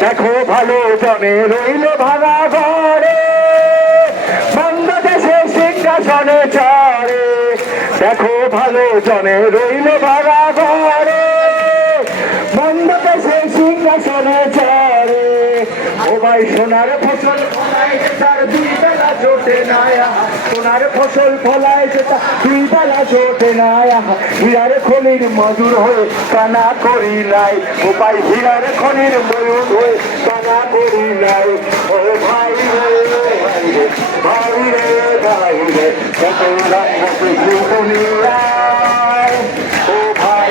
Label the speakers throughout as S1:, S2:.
S1: দেখো ভালো জনে রইল ভাঙা ঘরে। দেশে সিংহাসনে চড়ে। দেখো ভালো জনে রইল ভাঙা ঘরে। দেশে সিংহাসনে চড়ে। ও ভাই, সোনার ফসল ফলায় তার দুই বেলা জোটে না। সোনার ফসল ফলায় যে তার দুই বেলা জোটে না আহা। হীরার খনির মজুর হয়ে কানা করি নাই ও ভাই, হীরার খনির ময়ূর হয়ে কানা করি নাই ও ভাই ভাই ভাই ভাই রে, কত রাখতে দুনিয়ায় ও ভাই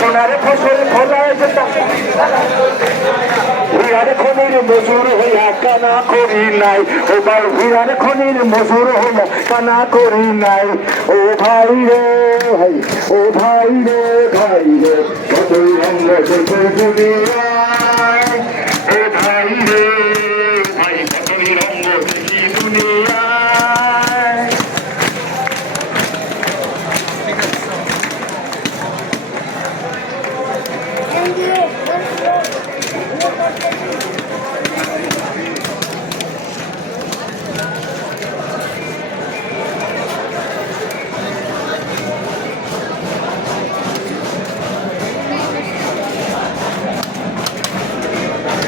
S1: সোনার ফসল ফলায় যে হীরার খনির মজুর হইয়া কানা করি নাই। ও ভাই, হীরার খনির মজুর হইয়া কানা ও ভাই রে ভাই ও ভাই রে ভাই রে